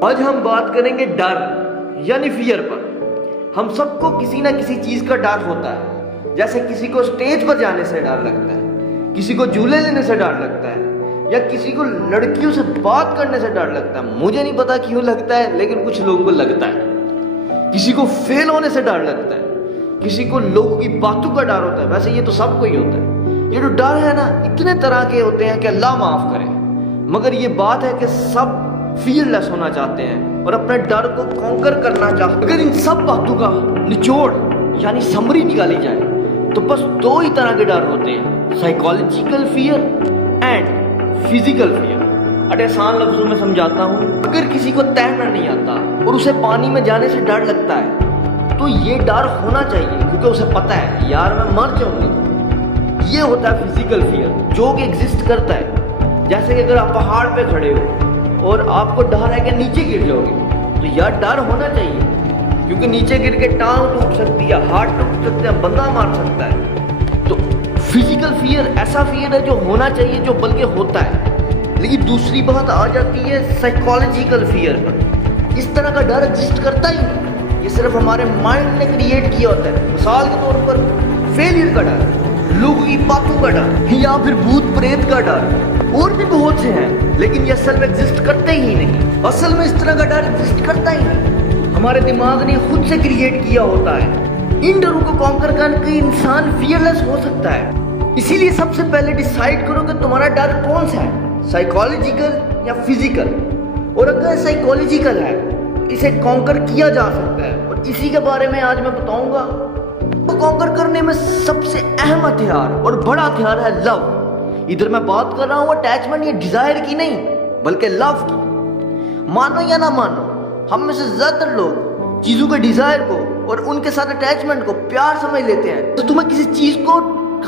آج ہم بات کریں گے ڈر یعنی فیئر پر۔ ہم سب کو کسی نہ کسی چیز کا ڈر ہوتا ہے، جیسے کسی کو اسٹیج پر جانے سے ڈر لگتا ہے، کسی کو جھولے لینے سے ڈر لگتا ہے، یا کسی کو لڑکیوں سے بات کرنے سے ڈر لگتا ہے۔ مجھے نہیں پتا کیوں لگتا ہے، لیکن کچھ لوگوں کو لگتا ہے۔ کسی کو فیل ہونے سے ڈر لگتا ہے، کسی کو لوگوں کی باتوں کا ڈر ہوتا ہے۔ ویسے یہ تو سب کو ہی ہوتا ہے۔ یہ جو ڈر ہے نا، اتنے طرح کے ہوتے ہیں کہ اللہ معاف کرے، مگر یہ بات ہے کہ سب فیئر لیس ہونا چاہتے ہیں اور اپنے ڈر کو کانکر کرنا چاہتے ہیں۔ اگر ان سب باتوں کا نچوڑ یعنی سمری نکالی جائے تو بس دو ہی طرح کے ڈر ہوتے ہیں، psychological fear and physical fear. آسان لفظوں میں سمجھاتا ہوں، اگر کسی کو تیرنا نہیں آتا اور اسے پانی میں جانے سے ڈر لگتا ہے تو یہ ڈر ہونا چاہیے، کیونکہ اسے پتا ہے یار میں مر جاؤں گی۔ یہ ہوتا ہے فزیکل فیئر جو کہ ایگزسٹ کرتا ہے۔ جیسے کہ اگر آپ پہاڑ پہ کھڑے ہو اور آپ کو ڈر ہے کہ نیچے گر جاؤ گے تو یار ڈر ہونا چاہیے، کیونکہ نیچے گر کے ٹانگ ٹوٹ سکتی ہے، ہاتھ ٹوٹ سکتے ہیں، بندہ مار سکتا ہے۔ تو فزیکل فیئر ایسا فیئر ہے جو ہونا چاہیے، جو بلکہ ہوتا ہے۔ لیکن دوسری بات آ جاتی ہے سائیکالوجیکل فیئر پر۔ اس طرح کا ڈر ایگزسٹ کرتا ہی نہیں، یہ صرف ہمارے مائنڈ نے کریٹ کیا ہوتا ہے۔ مثال کے طور پر فیلئر کا ڈر، لوگوں کی باتوں کا ڈر، یا پھر بھوت پریت کا ڈر، اور بھی بہت سے ہیں، لیکن یہ اصل میں ایگزسٹ کرتے ہی نہیں۔ اصل میں اس طرح کا ڈر ایگزسٹ کرتا ہی نہیں، ہمارے دماغ نے خود سے کریٹ کیا ہوتا ہے۔ ان ڈروں کو کانکر کر کے انسان فیئر لیس ہو سکتا ہے۔ اسی لیے سب سے پہلے ڈیسائیڈ کرو کہ تمہارا ڈر کون سا ہے، سائیکالوجیکل یا فزیکل۔ اور اگر سائیکالوجیکل ہے اسے کانکر کیا جا سکتا ہے، اور اسی کے بارے میں آج میں بتاؤں گا۔ تو کانکر کرنے میں سب سے اہم ہتھیار اور بڑا ہتھیار ہے لو۔ ادھر میں بات کر رہا ہوں اٹیچمنٹ یا ڈیزائر کی نہیں، بلکہ لو کی۔ مانو یا نہ مانو، ہم میں سے زیادہ تر لوگ چیزوں کے ڈیزائر کو اور ان کے ساتھ اٹیچمنٹ کو پیار سمجھ لیتے ہیں۔ تو تمہیں کسی چیز کو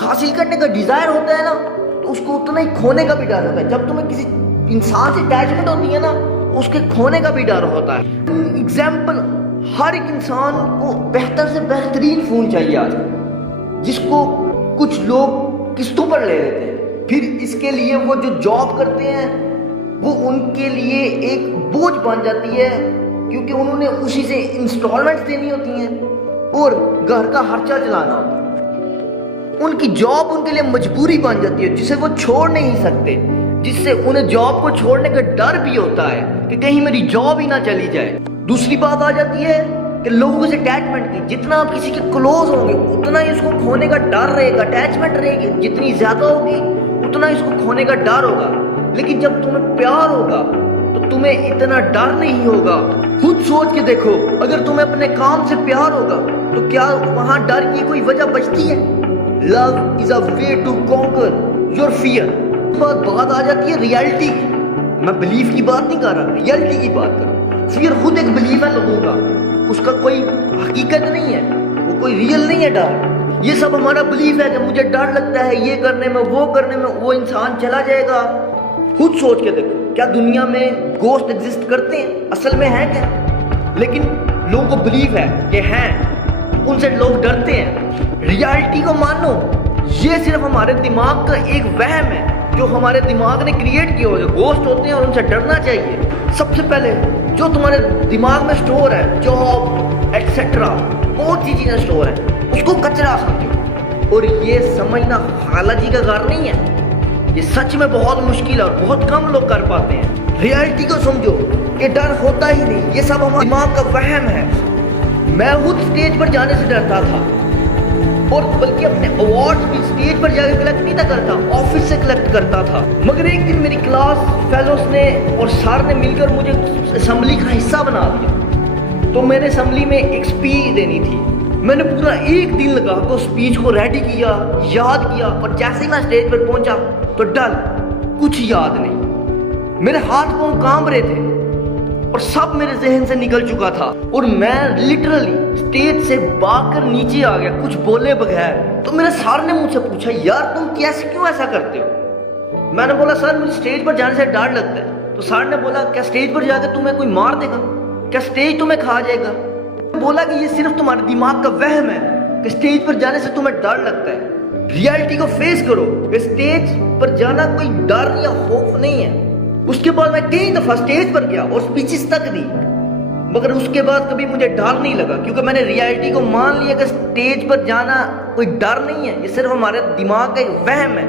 حاصل کرنے کا ڈیزائر ہوتا ہے نا، تو اس کو اتنا ہی کھونے کا بھی ڈر ہوتا ہے۔ جب تمہیں کسی انسان سے اٹیچمنٹ ہوتی ہے نا، اس کے کھونے کا بھی ڈر ہوتا ہے۔ ایگزامپل، ہر ایک انسان کو بہتر سے بہترین فون چاہیے آج، جس کو کچھ لوگ قسطوں پر لے لیتے ہیں۔ پھر اس کے لیے وہ جو جاب کرتے ہیں وہ ان کے لیے ایک بوجھ بن جاتی ہے، کیونکہ انہوں نے اسی سے انسٹالمنٹس دینی ہوتی ہیں اور گھر کا خرچہ چلانا ہوتا ہے۔ ان کی جاب ان کے لیے مجبوری بن جاتی ہے، جسے وہ چھوڑ نہیں سکتے، جس سے انہیں جاب کو چھوڑنے کا ڈر بھی ہوتا ہے کہ کہیں میری جاب ہی نہ چلی جائے۔ دوسری بات آ جاتی ہے کہ لوگوں سے اٹیچمنٹ کی۔ جتنا آپ کسی کے کلوز ہوں گے اتنا ہی اس کو کھونے کا ڈر رہے گا، اٹیچمنٹ رہے گی جتنی زیادہ ہوگی اتنا اس کو کھونے کا ڈر ہوگا۔ لیکن جب تمہیں پیار ہوگا تو تمہیں اتنا ڈر نہیں ہوگا۔ خود سوچ کے دیکھو، اگر تمہیں اپنے کام سے پیار ہوگا تو کیا وہاں ڈر کی کوئی وجہ بچتی ہے؟ Love is a way to conquer your fear. بات آ جاتی ہے ریالٹی کی۔ میں بلیف کی بات نہیں کر رہا، ریالٹی کی بات کر رہا ہوں۔ فیئر خود ایک بلیف ہے لوگوں کا، اس کا کوئی حقیقت نہیں ہے، وہ کوئی ریئل نہیں ہے ڈر۔ یہ سب ہمارا بلیف ہے کہ مجھے ڈر لگتا ہے یہ کرنے میں، وہ کرنے میں، وہ انسان چلا جائے گا۔ خود سوچ کے دیکھو، کیا دنیا میں گوسٹ ایگزسٹ کرتے ہیں؟ اصل میں ہیں کیا؟ لیکن لوگوں کو بلیف ہے کہ ہیں، ان سے لوگ ڈرتے ہیں۔ ریالٹی کو مانو، یہ صرف ہمارے دماغ کا ایک وہم ہے جو ہمارے دماغ نے کریٹ کیا ہو۔ گوسٹ ہوتے ہیں اور ان سے ڈرنا چاہیے۔ سب سے پہلے جو تمہارے دماغ میں سٹور ہے، جاب ایٹسیٹرا، بہت سی چیزیں سٹور ہیں، اس کو کچرا سمجھو۔ اور یہ سمجھنا خالہ جی کا کار نہیں ہے، یہ سچ میں بہت مشکل ہے اور بہت کم لوگ کر پاتے ہیں۔ ریالٹی کو سمجھو کہ ڈر ہوتا ہی نہیں، یہ سب ہمارے دماغ کا وہم ہے۔ میں خود اسٹیج پر جانے سے ڈرتا تھا، اور بلکہ اپنے ایوارڈ بھی اسٹیج پر جا کے کلیکٹ نہیں تھا کرتا، آفس سے کلیکٹ کرتا تھا۔ مگر ایک دن میری کلاس فیلوز نے اور سر نے مل کر مجھے اسمبلی کا حصہ بنا دیا۔ تو میں نے اسمبلی میں ایک اسپیچ دینی تھی۔ میں نے پورا ایک دن لگا کے اس اسپیچ کو ریڈی کیا، یاد کیا، اور جیسے ہی میں اسٹیج پر پہنچا تو ڈر، کچھ یاد نہیں۔ میرے ہاتھ پاؤں کانپ رہے تھے اور سب میرے ذہن سے نکل چکا تھا، اور میں لٹرلی اسٹیج سے بھاگ کر نیچے آ گیا کچھ بولے بغیر۔ تو میرے سر نے مجھ سے پوچھا، یار تم کیوں ایسا کرتے ہو؟ میں نے بولا سر مجھے اسٹیج پر جانے سے ڈر لگتا ہے۔ تو سر نے بولا کیا اسٹیج پر جا کے تمہیں کوئی مار دے گا؟ کیا اسٹیج تمہیں کھا جائے گا؟ بولا کہ یہ صرف تمہارے دماغ کا وہم ہے کہ اسٹیج پر جانے سے تمہیں ڈر لگتا ہے۔ ریالٹی کو فیس کرو کہ اسٹیج پر جانا کوئی ڈر یا خوف نہیں ہے، اس کے بعد میں کئی دفعہ اسٹیج پر گیا اور اسپیچز تک دی، مگر اس کے بعد کبھی مجھے ڈر نہیں لگا، کیونکہ میں نے ریالٹی کو مان لیا کہ اسٹیج پر جانا کوئی ڈر نہیں ہے، یہ صرف ہمارے دماغ کا ایک وہم ہے،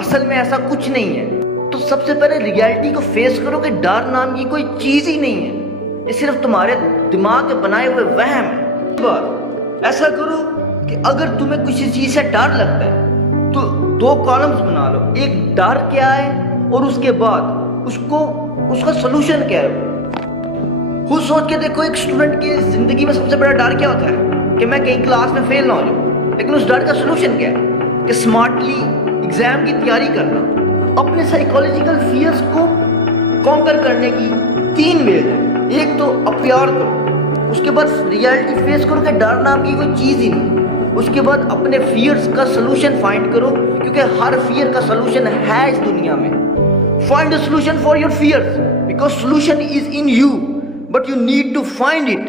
اصل میں ایسا کچھ نہیں ہے۔ تو سب سے پہلے ریالٹی کو فیس کرو کہ ڈر نام کی کوئی چیز ہی نہیں ہے، یہ صرف تمہارے دماغ کے بنائے ہوئے وہم ہے۔ بات ایسا کرو کہ اگر تمہیں کسی چیز سے ڈر لگتا ہے تو 2 کالمز بنا لو، ایک ڈر کیا ہے اور اس کے بعد اس کا سلوشن کیا ہے۔ خود سوچ کے دیکھو ایک اسٹوڈنٹ کی زندگی میں سب سے بڑا ڈر کیا ہوتا ہے کہ میں کہیں کلاس میں فیل نہ ہو جاؤں، لیکن اس ڈر کا سلوشن کیا ہے کہ اسمارٹلی ایگزام کی تیاری کرنا۔ اپنے سائیکالوجیکل فیئرز کو کانکر کرنے کی 3 ویز ہیں۔ ایک تو اپیار کرو، اس کے بعد ریالٹی فیس کرو کہ ڈر نام کی کوئی چیز ہی نہیں، اس کے بعد اپنے فیئرز کا سلوشن فائنڈ کرو، کیونکہ ہر فیئر کا سلوشن ہے اس دنیا میں۔ Find a solution for your fears because solution is in you, but you need to find it.